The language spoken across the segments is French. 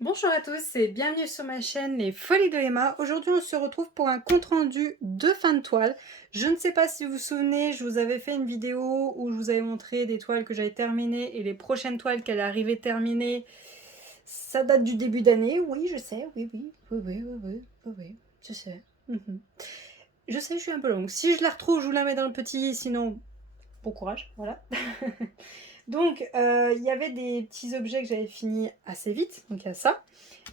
Bonjour à tous et bienvenue sur ma chaîne Les Folies de Emma. Aujourd'hui on se retrouve pour un compte rendu de fin de toile. Je ne sais pas si vous vous souvenez, je vous avais fait une vidéo où je vous avais montré des toiles que j'avais terminées et les prochaines toiles qu'elle arrivait terminer. Ça date du début d'année, oui je sais, oui, je sais. Je sais, je suis un peu longue. Si je la retrouve, je vous la mets dans le petit, sinon bon courage, voilà. Donc, il y avait des petits objets que j'avais fini assez vite, donc il y a ça.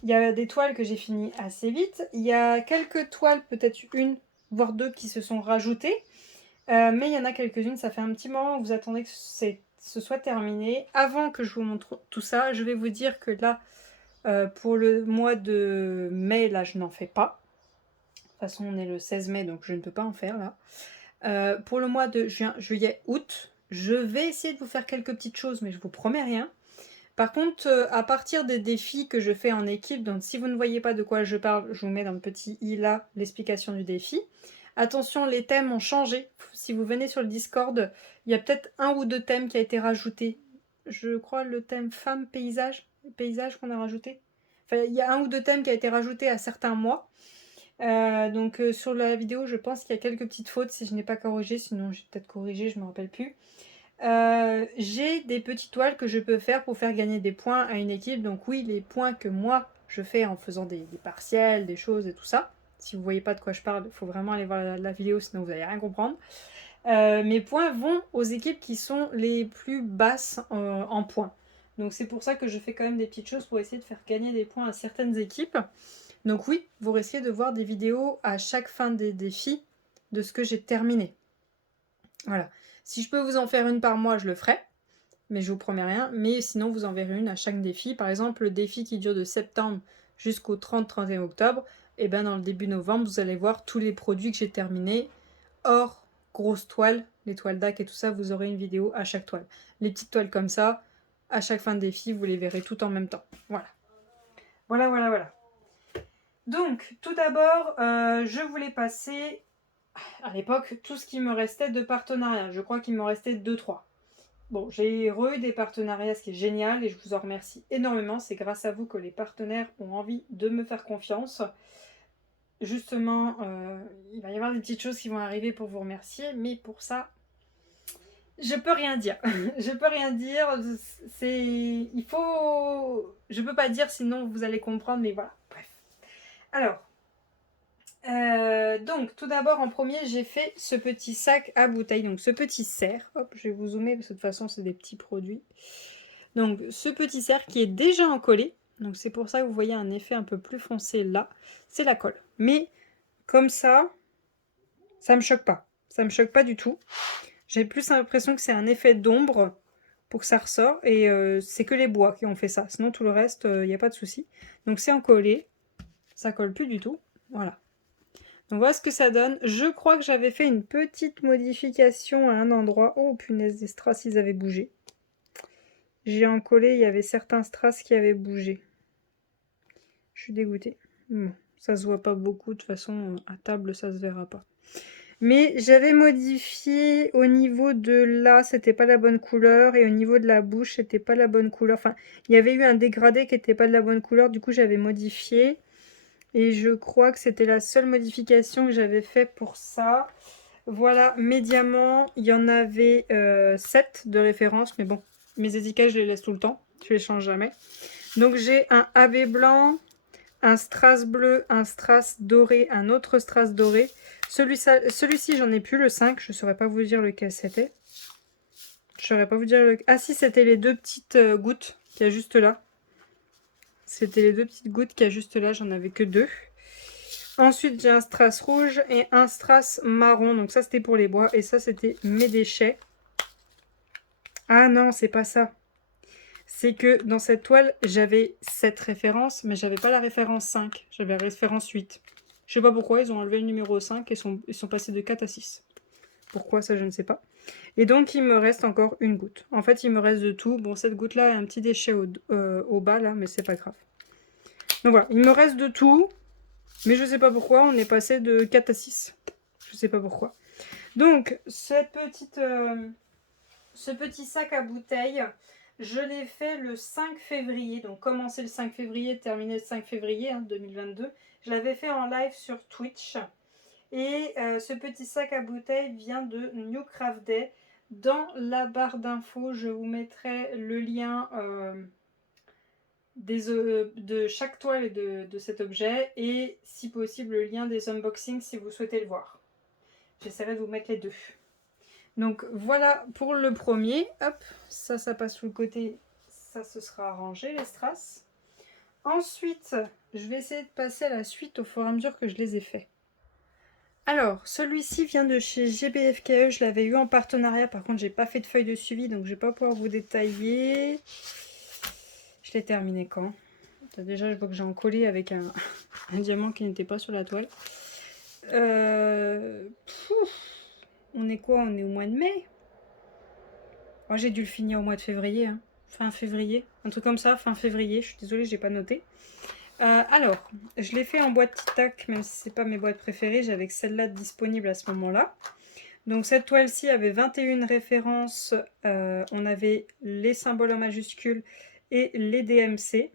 Il y a des toiles que j'ai fini assez vite. Il y a quelques toiles, peut-être une, voire deux, qui se sont rajoutées. Mais il y en a quelques-unes, ça fait un petit moment que vous attendez que ce soit terminé. Avant que je vous montre tout ça, je vais vous dire que là, pour le mois de mai, là, je n'en fais pas. De toute façon, on est le 16 mai, donc je ne peux pas en faire, là. Pour le mois de juin, juillet, août, je vais essayer de vous faire quelques petites choses, mais je vous promets rien. Par contre, à partir des défis que je fais en équipe, donc si vous ne voyez pas de quoi je parle, je vous mets dans le petit i là l'explication du défi. Attention, les thèmes ont changé. Si vous venez sur le Discord, il y a peut-être un ou deux thèmes qui a été rajouté. Je crois le thème femme paysage qu'on a rajouté. Enfin, il y a un ou deux thèmes qui a été rajouté à certains mois. Donc sur la vidéo, je pense qu'il y a quelques petites fautes si je n'ai pas corrigé, sinon j'ai peut-être corrigé, je ne me rappelle plus. J'ai des petites toiles que je peux faire pour faire gagner des points à une équipe. Donc oui, les points que moi je fais en faisant des partiels, des choses et tout ça. Si vous voyez pas de quoi je parle, il faut vraiment aller voir la vidéo, sinon vous n'allez rien comprendre. Mes points vont aux équipes qui sont les plus basses en points. Donc c'est pour ça que je fais quand même des petites choses pour essayer de faire gagner des points à certaines équipes. Donc oui, vous risquez de voir des vidéos à chaque fin des défis de ce que j'ai terminé. Voilà. Si je peux vous en faire une par mois, je le ferai. Mais je vous promets rien. Mais sinon, vous en verrez une à chaque défi. Par exemple, le défi qui dure de septembre jusqu'au 30-31 octobre, et ben dans le début novembre, vous allez voir tous les produits que j'ai terminés. Hors grosse toile, les toiles DAC et tout ça, vous aurez une vidéo à chaque toile. Les petites toiles comme ça, à chaque fin de défi, vous les verrez tout en même temps. Voilà. Voilà. Donc, tout d'abord, je voulais passer à l'époque tout ce qui me restait de partenariat. Je crois qu'il me restait 2-3. Bon, j'ai eu des partenariats, ce qui est génial, et je vous en remercie énormément. C'est grâce à vous que les partenaires ont envie de me faire confiance. Justement, il va y avoir des petites choses qui vont arriver pour vous remercier, mais pour ça, je peux rien dire. Je peux rien dire. Il faut... Je peux pas dire, sinon vous allez comprendre, mais voilà. Bref. Alors, donc, tout d'abord, en premier, j'ai fait ce petit sac à bouteilles, donc ce petit cerf. Hop, je vais vous zoomer parce que de toute façon, c'est des petits produits. Donc, ce petit cerf qui est déjà encollé, donc c'est pour ça que vous voyez un effet un peu plus foncé là, c'est la colle. Mais comme ça me choque pas. Ça me choque pas du tout. J'ai plus l'impression que c'est un effet d'ombre pour que ça ressort et c'est que les bois qui ont fait ça. Sinon, tout le reste, il n'y a pas de souci. Donc, c'est encollé. Ça colle plus du tout. Voilà. Donc voilà ce que ça donne. Je crois que j'avais fait une petite modification à un endroit. Oh punaise, des strass ils avaient bougé. J'ai encollé, il y avait certains strass qui avaient bougé. Je suis dégoûtée. Bon, ça se voit pas beaucoup, de toute façon à table ça se verra pas. Mais j'avais modifié au niveau de là, c'était pas la bonne couleur, et au niveau de la bouche, c'était pas la bonne couleur. Enfin, il y avait eu un dégradé qui était pas de la bonne couleur, du coup j'avais modifié. Et je crois que c'était la seule modification que j'avais fait pour ça. Voilà, mes diamants, il y en avait 7 de référence, mais bon, mes étiquettes, je les laisse tout le temps, je les change jamais. Donc j'ai un AB blanc, un strass bleu, un strass doré, un autre strass doré. Celui-ci, j'en ai plus, le 5, je ne saurais pas vous dire lequel c'était. Je saurais pas vous dire lequel. Ah si, c'était les deux petites gouttes qu'il y a juste là. C'était les deux petites gouttes qu'il y a juste là, j'en avais que 2. Ensuite, j'ai un strass rouge et un strass marron. Donc ça, c'était pour les bois. Et ça, c'était mes déchets. Ah non, c'est pas ça. C'est que dans cette toile, j'avais cette référence, mais j'avais pas la référence 5. J'avais la référence 8. Je sais pas pourquoi, ils ont enlevé le numéro 5 et ils sont passés de 4 à 6. Pourquoi, ça, je ne sais pas. Et donc, il me reste encore une goutte. En fait, il me reste de tout. Bon, cette goutte-là a un petit déchet au bas, là, mais c'est pas grave. Donc voilà, il me reste de tout. Mais je sais pas pourquoi, on est passé de 4 à 6. Je sais pas pourquoi. Donc, ce petit sac à bouteilles, Je l'ai fait le 5 février, donc commencé le 5 février, terminé le 5 février 2022. Je l'avais fait en live sur Twitch. Et ce petit sac à bouteilles vient de New Craft Day. Dans la barre d'infos, je vous mettrai le lien de chaque toile et de cet objet. Et si possible, le lien des unboxings si vous souhaitez le voir. J'essaierai de vous mettre les deux. Donc voilà pour le premier. Hop, ça passe sous le côté. Ça, ce sera arrangé, les strass. Ensuite, je vais essayer de passer à la suite au fur et à mesure que je les ai faits. Alors, celui-ci vient de chez GBFKE, je l'avais eu en partenariat, par contre j'ai pas fait de feuille de suivi, donc je vais pas pouvoir vous détailler. Je l'ai terminé quand? Déjà, je vois que j'ai encollé avec un diamant qui n'était pas sur la toile. On est quoi? On est au mois de mai? Oh, j'ai dû le finir au mois de février, hein. Fin février, un truc comme ça, fin février, je suis désolée, j'ai pas noté. Alors, je l'ai fait en boîte Tic-Tac, même si c'est pas mes boîtes préférées, j'avais celle-là disponible à ce moment-là. Donc cette toile-ci avait 21 références, on avait les symboles en majuscules et les DMC.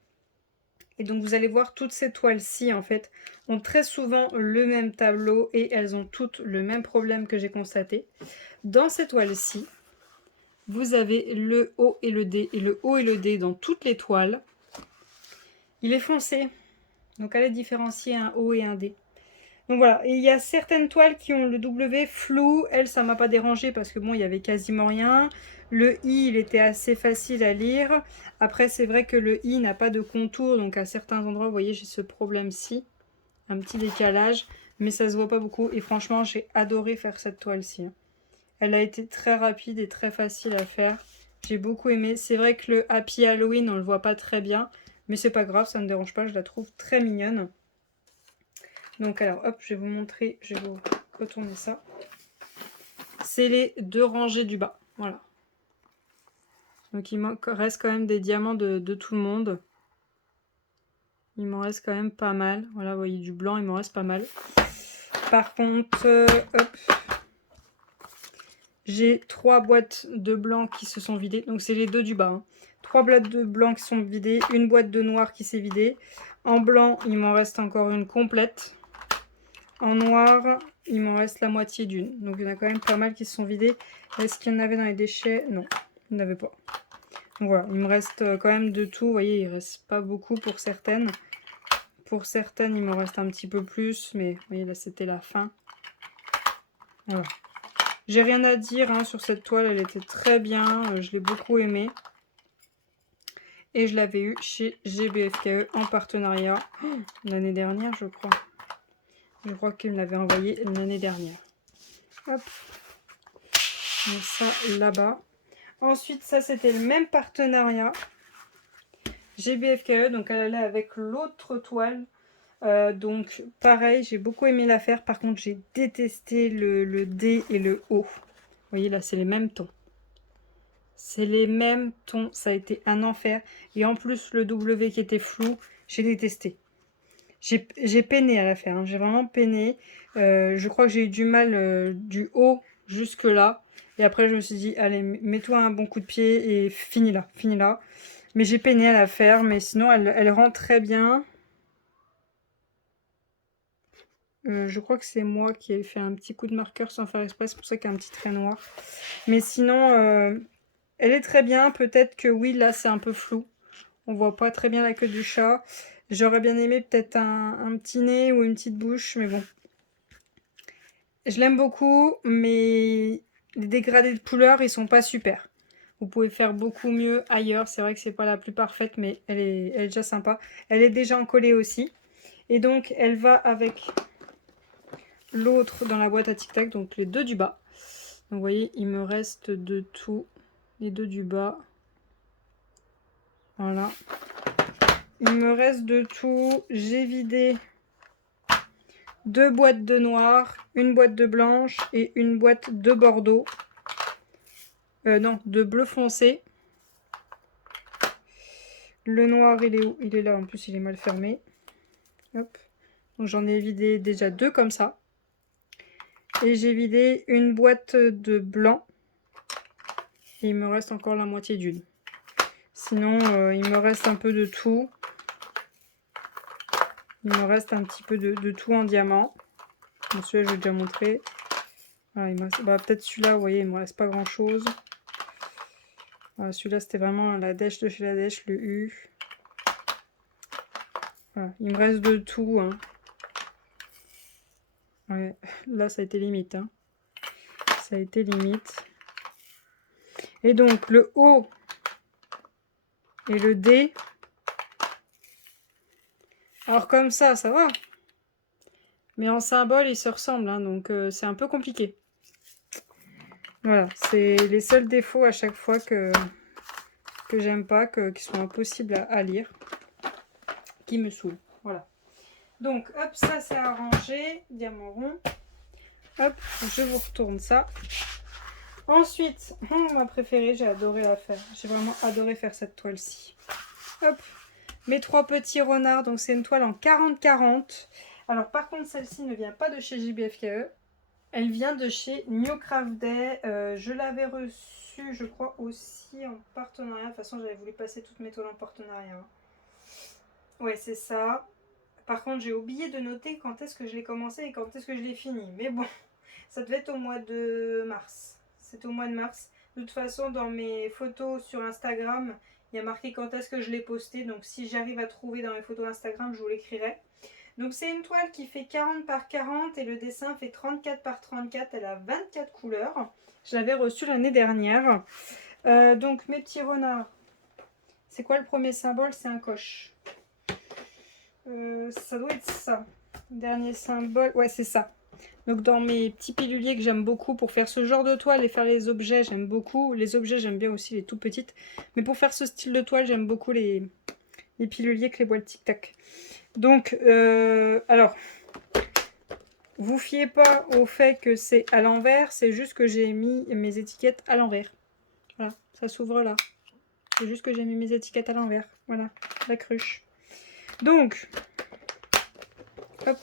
Et donc vous allez voir, toutes ces toiles-ci en fait ont très souvent le même tableau et elles ont toutes le même problème que j'ai constaté. Dans ces toiles-ci, vous avez le O et le D, et le O et le D dans toutes les toiles. Il est foncé, donc allez différencier un O et un D. Donc voilà, et il y a certaines toiles qui ont le W flou, elle ça m'a pas dérangé parce que bon il y avait quasiment rien. Le I il était assez facile à lire. Après c'est vrai que le I n'a pas de contour, donc à certains endroits vous voyez j'ai ce problème-ci, un petit décalage, mais ça se voit pas beaucoup et franchement j'ai adoré faire cette toile-ci. Elle a été très rapide et très facile à faire, j'ai beaucoup aimé. C'est vrai que le Happy Halloween on le voit pas très bien, mais c'est pas grave, ça me dérange pas, je la trouve très mignonne. Donc alors hop, je vais vous montrer, je vais vous retourner ça. C'est les deux rangées du bas, voilà. Donc il me reste quand même des diamants de tout le monde. Il m'en reste quand même pas mal. Voilà, vous voyez du blanc, il m'en reste pas mal. Par contre, hop, j'ai 3 boîtes de blanc qui se sont vidées. Donc c'est les deux du bas. Hein. 3 boîtes de blanc qui sont vidées, une boîte de noir qui s'est vidée. En blanc, il m'en reste encore une complète. En noir, il m'en reste la moitié d'une. Donc il y en a quand même pas mal qui se sont vidés. Est-ce qu'il y en avait dans les déchets? Non, il n'y en avait pas. Donc voilà, il me reste quand même de tout. Vous voyez, il ne reste pas beaucoup pour certaines. Pour certaines, il m'en reste un petit peu plus. Mais vous voyez, là, c'était la fin. Voilà. J'ai rien à dire hein, sur cette toile. Elle était très bien. Je l'ai beaucoup aimée. Et je l'avais eu chez GBFKE en partenariat l'année dernière, je crois. Je crois qu'il me l'avait envoyé l'année dernière. Hop. On met ça là-bas. Ensuite, ça c'était le même partenariat. GBFKE, donc elle allait avec l'autre toile. Donc pareil, j'ai beaucoup aimé la faire. Par contre, j'ai détesté le D et le O. Vous voyez là, c'est les mêmes tons. C'est les mêmes tons. Ça a été un enfer. Et en plus, le W qui était flou, j'ai détesté. J'ai peiné à la faire, hein. J'ai vraiment peiné. Je crois que j'ai eu du mal du haut jusque là. Et après, je me suis dit, allez, mets-toi un bon coup de pied et finis là, finis là. Mais j'ai peiné à la faire, mais sinon, elle rend très bien. Je crois que c'est moi qui ai fait un petit coup de marqueur sans faire exprès, c'est pour ça qu'il y a un petit trait noir. Mais sinon, elle est très bien. Peut-être que oui, là, c'est un peu flou. On voit pas très bien la queue du chat. J'aurais bien aimé peut-être un petit nez ou une petite bouche, mais bon. Je l'aime beaucoup, mais les dégradés de couleurs, ils sont pas super. Vous pouvez faire beaucoup mieux ailleurs. C'est vrai que c'est pas la plus parfaite, mais elle est déjà sympa. Elle est déjà encollée aussi. Et donc, elle va avec l'autre dans la boîte à tic-tac, donc les deux du bas. Donc, vous voyez, il me reste de tout. Les deux du bas. Voilà. Il me reste de tout. J'ai vidé 2 boîtes de noir, une boîte de blanche et une boîte de bordeaux. Non, de bleu foncé. Le noir, il est où? Il est là, en plus il est mal fermé. Hop. Donc j'en ai vidé déjà 2 comme ça. Et j'ai vidé une boîte de blanc. Et il me reste encore la moitié d'une. Sinon, il me reste un peu de tout. Il me reste un petit peu de tout en diamant. Bon, celui-là, je l'ai déjà montré. Voilà, bah, peut-être celui-là, vous voyez, il me reste pas grand-chose. Voilà, celui-là, c'était vraiment la dèche de chez la dèche, le U. Voilà, il me reste de tout. Hein. Ouais, là, ça a été limite. Hein. Ça a été limite. Et donc, le O et le D. Alors, comme ça va. Mais en symbole, ils se ressemblent. Hein, donc, c'est un peu compliqué. Voilà, c'est les seuls défauts à chaque fois que j'aime pas, qui sont impossibles à lire, qui me saoulent. Voilà. Donc, hop, ça c'est arrangé, diamant rond. Hop, je vous retourne ça. Ensuite, ma préférée, j'ai adoré la faire. J'ai vraiment adoré faire cette toile-ci. Hop, mes 3 petits renards. Donc, c'est une toile en 40-40. Alors, par contre, celle-ci ne vient pas de chez JBFKE. Elle vient de chez New Craft Day. Je l'avais reçue, je crois, aussi en partenariat. De toute façon, j'avais voulu passer toutes mes toiles en partenariat. Ouais, c'est ça. Par contre, j'ai oublié de noter quand est-ce que je l'ai commencé et quand est-ce que je l'ai fini. Mais bon, ça devait être au mois de mars. C'est au mois de mars. De toute façon, dans mes photos sur Instagram, il y a marqué quand est-ce que je l'ai posté. Donc, si j'arrive à trouver dans mes photos Instagram, je vous l'écrirai. Donc, c'est une toile qui fait 40 par 40 et le dessin fait 34 par 34. Elle a 24 couleurs. Je l'avais reçue l'année dernière. Donc, mes petits renards. C'est quoi le premier symbole? C'est un coche. Ça doit être ça. Dernier symbole. Ouais, c'est ça. Donc dans mes petits piluliers que j'aime beaucoup pour faire ce genre de toile et faire les objets, j'aime beaucoup. Les objets, j'aime bien aussi les tout petites. Mais pour faire ce style de toile, j'aime beaucoup les piluliers que les boîtes tic-tac. Donc, alors, vous fiez pas au fait que c'est à l'envers. C'est juste que j'ai mis mes étiquettes à l'envers. Voilà, ça s'ouvre là. C'est juste que j'ai mis mes étiquettes à l'envers. Voilà, la cruche. Donc, hop.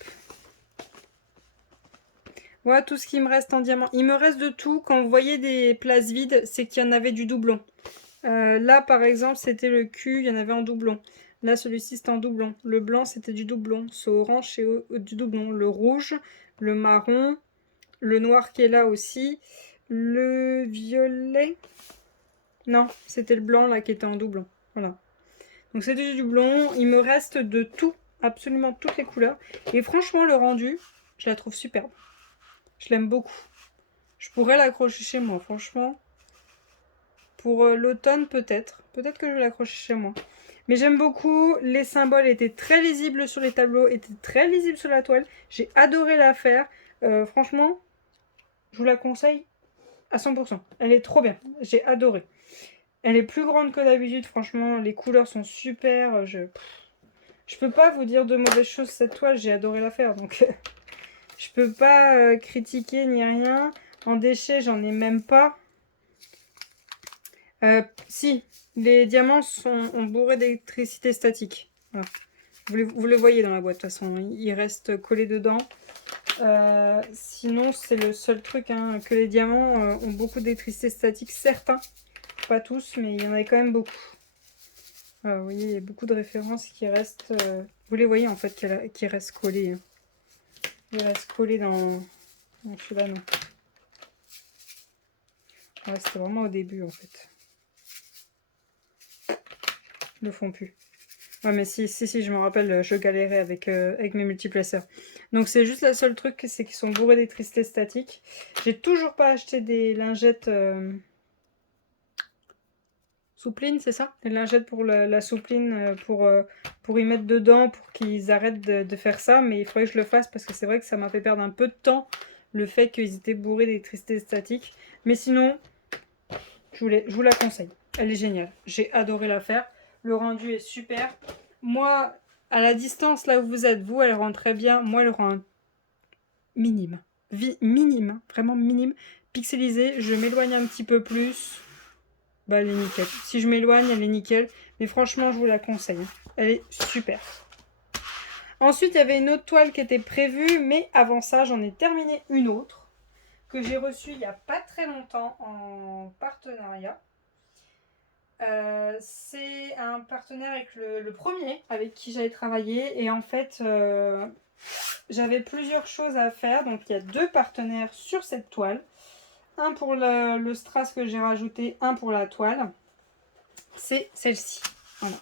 Voilà tout ce qui me reste en diamant. Il me reste de tout. Quand vous voyez des places vides, c'est qu'il y en avait du doublon. Là, par exemple, c'était le cul, il y en avait en doublon. Là, celui-ci, c'était en doublon. Le blanc, c'était du doublon. Ce orange, c'est du doublon. Le rouge, le marron, le noir qui est là aussi. Le violet. Non, c'était le blanc, là, qui était en doublon. Voilà. Donc, c'était du doublon. Il me reste de tout. Absolument toutes les couleurs. Et franchement, le rendu, je la trouve superbe. Je l'aime beaucoup. Je pourrais l'accrocher chez moi, franchement. Pour l'automne, peut-être. Peut-être que je vais l'accrocher chez moi. Mais j'aime beaucoup. Les symboles étaient très lisibles sur les tableaux, étaient très lisibles sur la toile. J'ai adoré la faire. Franchement, je vous la conseille à 100%. Elle est trop bien. J'ai adoré. Elle est plus grande que d'habitude. Franchement, les couleurs sont super. Je peux pas vous dire de mauvaises choses cette toile. J'ai adoré la faire. Donc, je peux pas critiquer ni rien. En déchets, j'en ai même pas. Si, les diamants ont bourré d'électricité statique. Voilà. Vous le voyez dans la boîte, de toute façon, il reste collé dedans. Sinon, c'est le seul truc, hein, que les diamants ont beaucoup d'électricité statique. Certains, pas tous, mais il y en avait quand même beaucoup. Voilà, vous voyez, il y a beaucoup de références qui restent... vous les voyez, en fait, qui restent collées. Hein. Ils restent collés dans celui-là, non. Ouais, c'était vraiment au début, en fait. Le font plus. Ouais, mais si, je me rappelle, je galérais avec mes multiplaceurs. Donc c'est juste le seul truc, c'est qu'ils sont bourrés d'électricité statique. J'ai toujours pas acheté des lingettes soupline, c'est ça? Des lingettes pour la soupline, pour y mettre dedans, pour qu'ils arrêtent de faire ça. Mais il faudrait que je le fasse parce que c'est vrai que ça m'a fait perdre un peu de temps, le fait qu'ils étaient bourrés d'électricité statique. Mais sinon, je vous la conseille. Elle est géniale. J'ai adoré la faire. Le rendu est super. Moi, à la distance, là où vous êtes, vous, elle rend très bien. Moi, elle rend minime. Minime, vraiment minime. Pixelisée, je m'éloigne un petit peu plus. Bah, elle est nickel. Si je m'éloigne, elle est nickel. Mais franchement, je vous la conseille. Elle est super. Ensuite, il y avait une autre toile qui était prévue. Mais avant ça, j'en ai terminé une autre. Que j'ai reçue il n'y a pas très longtemps en partenariat. C'est un partenaire avec le premier avec qui j'avais travaillé. Et en fait, j'avais plusieurs choses à faire. Donc il y a 2 partenaires sur cette toile. Un pour le strass que j'ai rajouté, un pour la toile. C'est celle-ci. Voilà.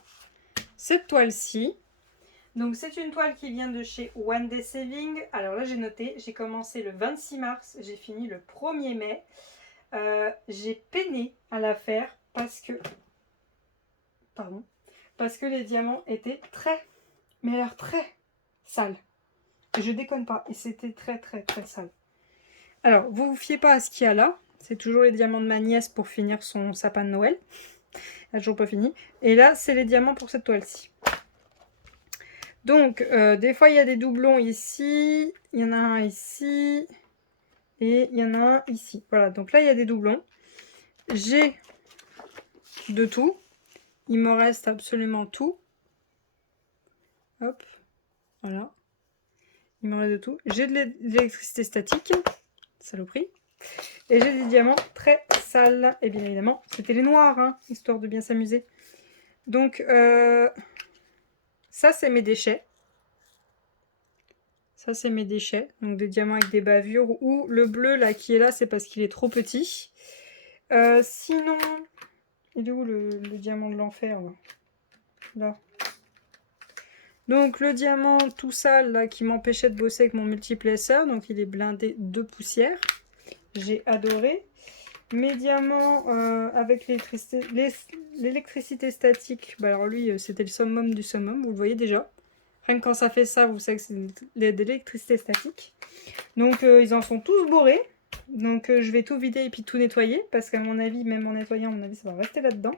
Cette toile-ci. Donc c'est une toile qui vient de chez One Day Saving. Alors là j'ai noté, j'ai commencé le 26 mars, j'ai fini le 1er mai. J'ai peiné à la faire parce que... Pardon. Parce que les diamants étaient mais alors très sales. Je déconne pas, et c'était très sale. Alors, vous vous fiez pas à ce qu'il y a là. C'est toujours les diamants de ma nièce pour finir son sapin de Noël. Elle n'a toujours pas fini. Et là, c'est les diamants pour cette toile-ci. Donc, des fois, il y a des doublons ici. Il y en a un ici. Et il y en a un ici. Voilà, donc là, il y a des doublons. J'ai de tout. Il me reste absolument tout. Hop. Voilà. Il me reste de tout. J'ai de l'électricité statique. Saloperie. Et j'ai des diamants très sales. Et bien évidemment, c'était les noirs, hein, histoire de bien s'amuser. Donc, ça, c'est mes déchets. Ça, c'est mes déchets. Donc, des diamants avec des bavures. Ou le bleu, là, qui est là, c'est parce qu'il est trop petit. Sinon, il est où le diamant de l'enfer, là? Là. Donc, le diamant tout sale, là, qui m'empêchait de bosser avec mon multiplaceur. Donc, il est blindé de poussière. J'ai adoré. Mes diamants avec l'électricité statique, bah alors lui c'était le summum du summum, vous le voyez déjà. Rien que quand ça fait ça, vous savez que c'est de l'électricité statique. Donc ils en sont tous bourrés. Donc je vais tout vider et puis tout nettoyer. Parce qu'à mon avis, même en nettoyant, à mon avis, ça va rester là-dedans.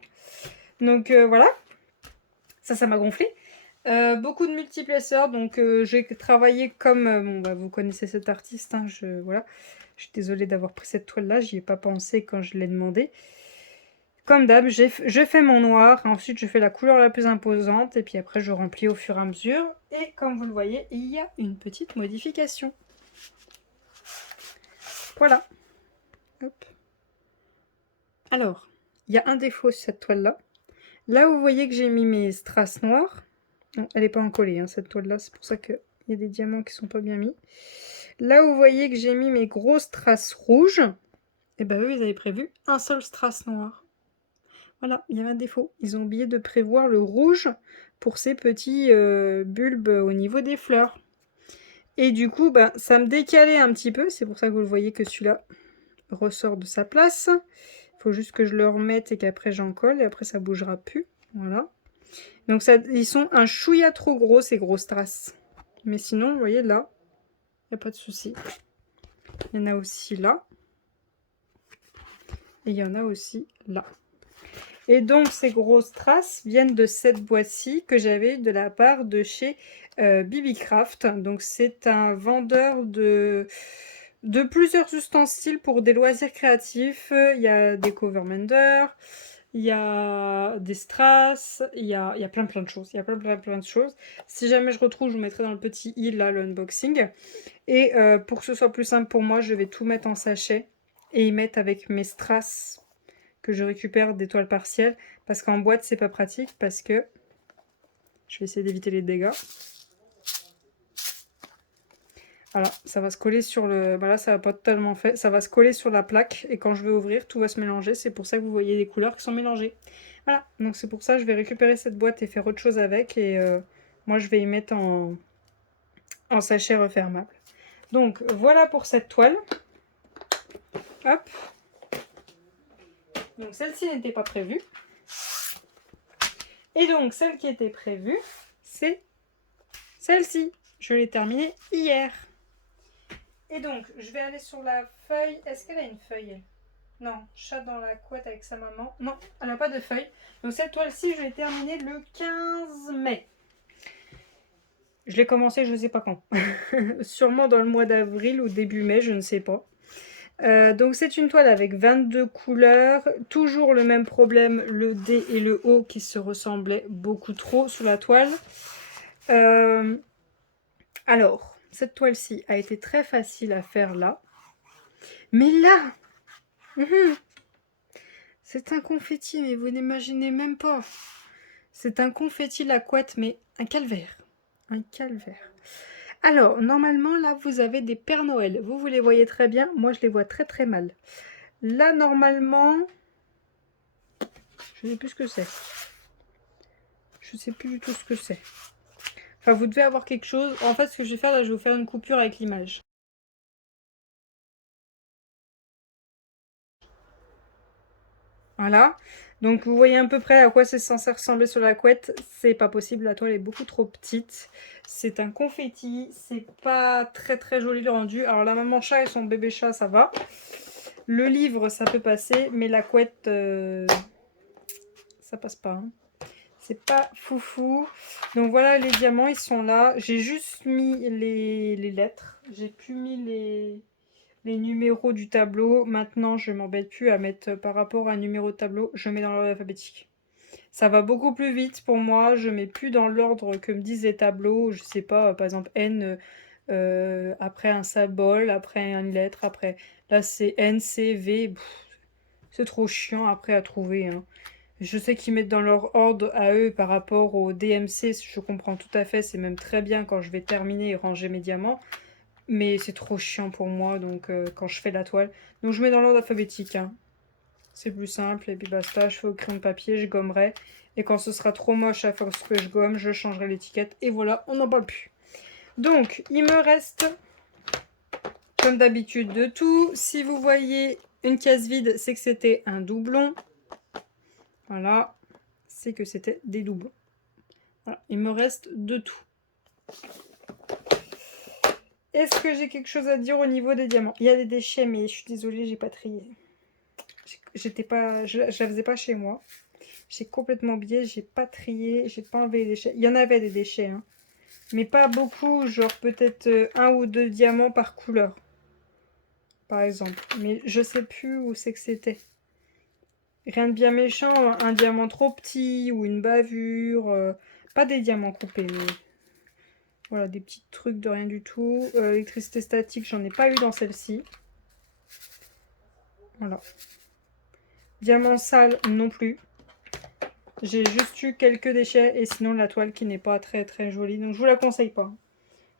Donc voilà. Ça m'a gonflé. Beaucoup de multiplaceurs. Donc j'ai travaillé comme... bon, bah, vous connaissez cet artiste. Hein, voilà. Je suis désolée d'avoir pris cette toile-là, j'y ai pas pensé quand je l'ai demandé. Comme d'hab, je fais mon noir, ensuite je fais la couleur la plus imposante, et puis après je remplis au fur et à mesure. Et comme vous le voyez, il y a une petite modification. Voilà. Hop. Alors, il y a un défaut sur cette toile-là. Là où vous voyez que j'ai mis mes strass noirs, non, elle n'est pas encollée, hein, cette toile-là, c'est pour ça qu'il y a des diamants qui sont pas bien mis. Là où vous voyez que j'ai mis mes grosses strass rouges, et ben eux, ils avaient prévu un seul strass noir. Voilà, il y avait un défaut. Ils ont oublié de prévoir le rouge pour ces petits bulbes au niveau des fleurs. Et du coup, bah, ça me décalait un petit peu. C'est pour ça que vous le voyez que celui-là ressort de sa place. Il faut juste que je le remette et qu'après j'en colle. Et après, ça bougera plus. Voilà. Donc, ils sont un chouïa trop gros, ces grosses traces. Mais sinon, vous voyez, là, il n'y a pas de souci. Il y en a aussi là. Et il y en a aussi là. Et donc, ces grosses traces viennent de cette boîte-ci que j'avais de la part de chez BB-Craft. Donc, c'est un vendeur de plusieurs ustensiles pour des loisirs créatifs. Il y a des covermanders, il y a des strass, il y a plein de choses. Il y a plein de choses. Si jamais je retrouve, je vous mettrai dans le petit i, là, l'unboxing. Et pour que ce soit plus simple pour moi, je vais tout mettre en sachet et y mettre avec mes strass que je récupère des toiles partielles, parce qu'en boîte c'est pas pratique, parce que je vais essayer d'éviter les dégâts. Voilà, ça va se coller sur le... Voilà, ça va pas totalement fait, ça va se coller sur la plaque, et quand je vais ouvrir, tout va se mélanger. C'est pour ça que vous voyez des couleurs qui sont mélangées. Voilà, donc c'est pour ça que je vais récupérer cette boîte et faire autre chose avec, et moi je vais y mettre en sachet refermable. Donc voilà pour cette toile. Hop. Donc celle-ci n'était pas prévue. Et donc celle qui était prévue, c'est celle-ci. Je l'ai terminée hier. Et donc je vais aller sur la feuille. Est-ce qu'elle a une feuille? Non, chat dans la couette avec sa maman. Non, elle n'a pas de feuille. Donc cette toile-ci, je l'ai terminée le 15 mai. Je l'ai commencé, je ne sais pas quand. Sûrement dans le mois d'avril ou début mai, je ne sais pas. Donc c'est une toile avec 22 couleurs, toujours le même problème, le D et le O qui se ressemblaient beaucoup trop sur la toile. Alors, cette toile-ci a été très facile à faire là, mais là, C'est un confetti, mais vous n'imaginez même pas. C'est un confetti la couette, mais un calvaire. Un calvaire. Alors, normalement, là, vous avez des Pères Noël. Vous les voyez très bien. Moi, je les vois très très mal. Là, normalement, je ne sais plus ce que c'est. Je ne sais plus du tout ce que c'est. Enfin, vous devez avoir quelque chose. En fait, ce que je vais faire, là, je vais vous faire une coupure avec l'image. Voilà. Donc, vous voyez à peu près à quoi c'est censé ressembler sur la couette. C'est pas possible, la toile est beaucoup trop petite. C'est un confetti. C'est pas très très joli le rendu. Alors, la maman chat et son bébé chat, ça va. Le livre, ça peut passer. Mais la couette, ça passe pas. Hein. C'est pas foufou. Donc voilà, les diamants, ils sont là. J'ai juste mis les lettres. J'ai plus mis les numéros du tableau. Maintenant, je m'embête plus à mettre par rapport à un numéro de tableau. Je mets dans l'ordre alphabétique. Ça va beaucoup plus vite pour moi. Je mets plus dans l'ordre que me disent les tableaux. Je sais pas, par exemple, N, après un symbole, après une lettre, après... Là, c'est N, C, V. C'est trop chiant après à trouver, hein. Je sais qu'ils mettent dans leur ordre à eux par rapport au DMC, je comprends tout à fait, c'est même très bien quand je vais terminer et ranger mes diamants, mais c'est trop chiant pour moi donc quand je fais la toile. Donc je mets dans l'ordre alphabétique, hein. C'est plus simple et puis basta, je fais au crayon de papier, je gommerai et quand ce sera trop moche à force que je gomme, je changerai l'étiquette et voilà, on n'en parle plus. Donc il me reste comme d'habitude de tout. Si vous voyez une case vide, c'est que c'était un doublon. Voilà, c'est que c'était des doublons. Voilà, il me reste de tout. Est-ce que j'ai quelque chose à dire au niveau des diamants? Il y a des déchets, mais je suis désolée, j'ai pas trié. J'étais pas, je la faisais pas chez moi. J'ai complètement oublié, j'ai pas trié, j'ai pas enlevé les déchets. Il y en avait des déchets, hein, mais pas beaucoup, genre peut-être un ou deux diamants par couleur, par exemple. Mais je sais plus où c'est que c'était. Rien de bien méchant, un diamant trop petit ou une bavure, pas des diamants coupés, mais voilà, des petits trucs de rien du tout. Électricité statique, j'en ai pas eu dans celle-ci. Voilà. Diamant sale, non plus. J'ai juste eu quelques déchets et sinon la toile qui n'est pas très très jolie. Donc je vous la conseille pas.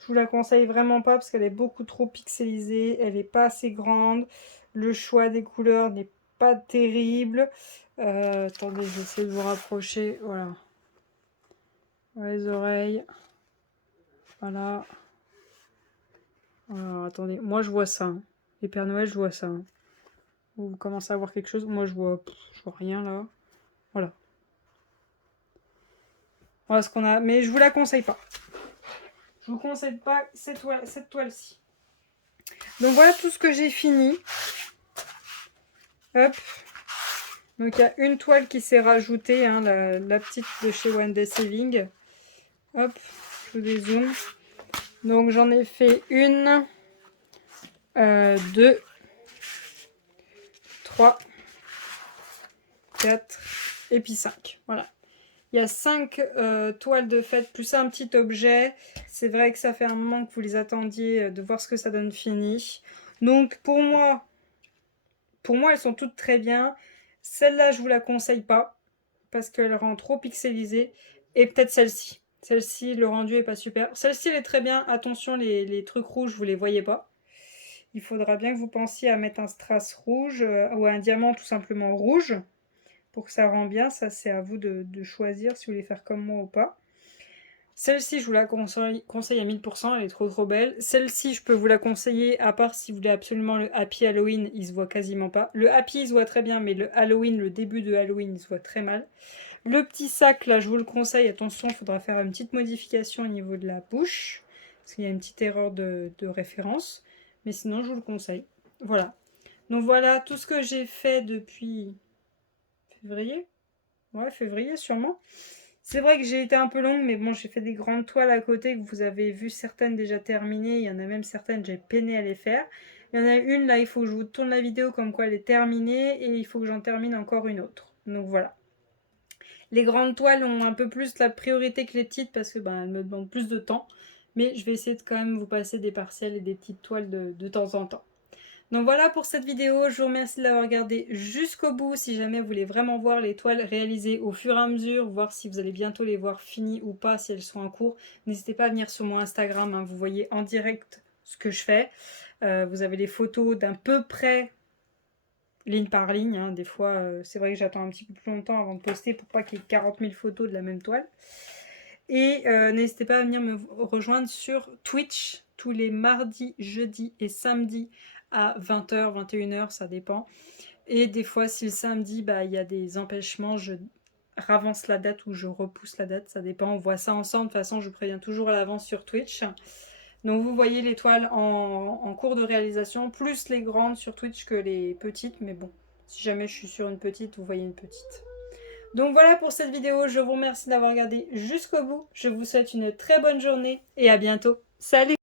Je vous la conseille vraiment pas parce qu'elle est beaucoup trop pixelisée. Elle n'est pas assez grande. Le choix des couleurs n'est pas terrible. Attendez, j'essaie de vous rapprocher. Voilà. Les oreilles. Voilà. Alors, attendez, moi je vois ça. Hein. Les Pères Noël, je vois ça. Hein. Vous commencez à voir quelque chose. Moi je vois rien là. Voilà. Voilà ce qu'on a. Mais je vous la conseille pas. Je vous conseille pas cette toile-ci. Donc voilà tout ce que j'ai fini. Hop. Donc il y a une toile qui s'est rajoutée, hein, la petite de chez One Day Saving. Hop, je dézoome. Donc j'en ai fait une, 2, 3, 4 et puis 5. Voilà. Il y a 5 toiles de fête plus un petit objet. C'est vrai que ça fait un moment que vous les attendiez de voir ce que ça donne fini. Donc pour moi, elles sont toutes très bien. Celle-là, je vous la conseille pas parce qu'elle rend trop pixelisée. Et peut-être celle-ci. Celle-ci, le rendu est pas super. Celle-ci, elle est très bien. Attention, les trucs rouges, vous les voyez pas. Il faudra bien que vous pensiez à mettre un strass rouge ou un diamant tout simplement rouge pour que ça rend bien. Ça, c'est à vous de choisir si vous voulez faire comme moi ou pas. Celle-ci, je vous la conseille à 1000%, elle est trop belle. Celle-ci, je peux vous la conseiller, à part si vous voulez absolument le Happy Halloween, il se voit quasiment pas. Le Happy, il se voit très bien, mais le Halloween, le début de Halloween, il se voit très mal. Le petit sac, là, je vous le conseille, attention, il faudra faire une petite modification au niveau de la bouche, parce qu'il y a une petite erreur de référence, mais sinon, je vous le conseille. Voilà. Donc voilà, tout ce que j'ai fait depuis février. Ouais, février sûrement. C'est vrai que j'ai été un peu longue, mais bon, j'ai fait des grandes toiles à côté que vous avez vu certaines déjà terminées. Il y en a même certaines, j'ai peiné à les faire. Il y en a une, là, il faut que je vous tourne la vidéo comme quoi elle est terminée et il faut que j'en termine encore une autre. Donc voilà. Les grandes toiles ont un peu plus la priorité que les petites parce que elles me demandent plus de temps. Mais je vais essayer de quand même vous passer des partiels et des petites toiles de temps en temps. Donc voilà pour cette vidéo, je vous remercie de l'avoir regardée jusqu'au bout. Si jamais vous voulez vraiment voir les toiles réalisées au fur et à mesure, voir si vous allez bientôt les voir finies ou pas, si elles sont en cours, n'hésitez pas à venir sur mon Instagram, hein, vous voyez en direct ce que je fais. Vous avez les photos d'un peu près ligne par ligne, hein. Des fois c'est vrai que j'attends un petit peu plus longtemps avant de poster pour pas qu'il y ait 40 000 photos de la même toile. Et n'hésitez pas à venir me rejoindre sur Twitch tous les mardis, jeudis et samedis à 20h, 21h, ça dépend. Et des fois, si le samedi, il y a des empêchements, je ravance la date ou je repousse la date, ça dépend. On voit ça ensemble, de toute façon, je vous préviens toujours à l'avance sur Twitch. Donc vous voyez les toiles en cours de réalisation, plus les grandes sur Twitch que les petites, mais bon, si jamais je suis sur une petite, vous voyez une petite. Donc voilà pour cette vidéo, je vous remercie d'avoir regardé jusqu'au bout. Je vous souhaite une très bonne journée et à bientôt. Salut!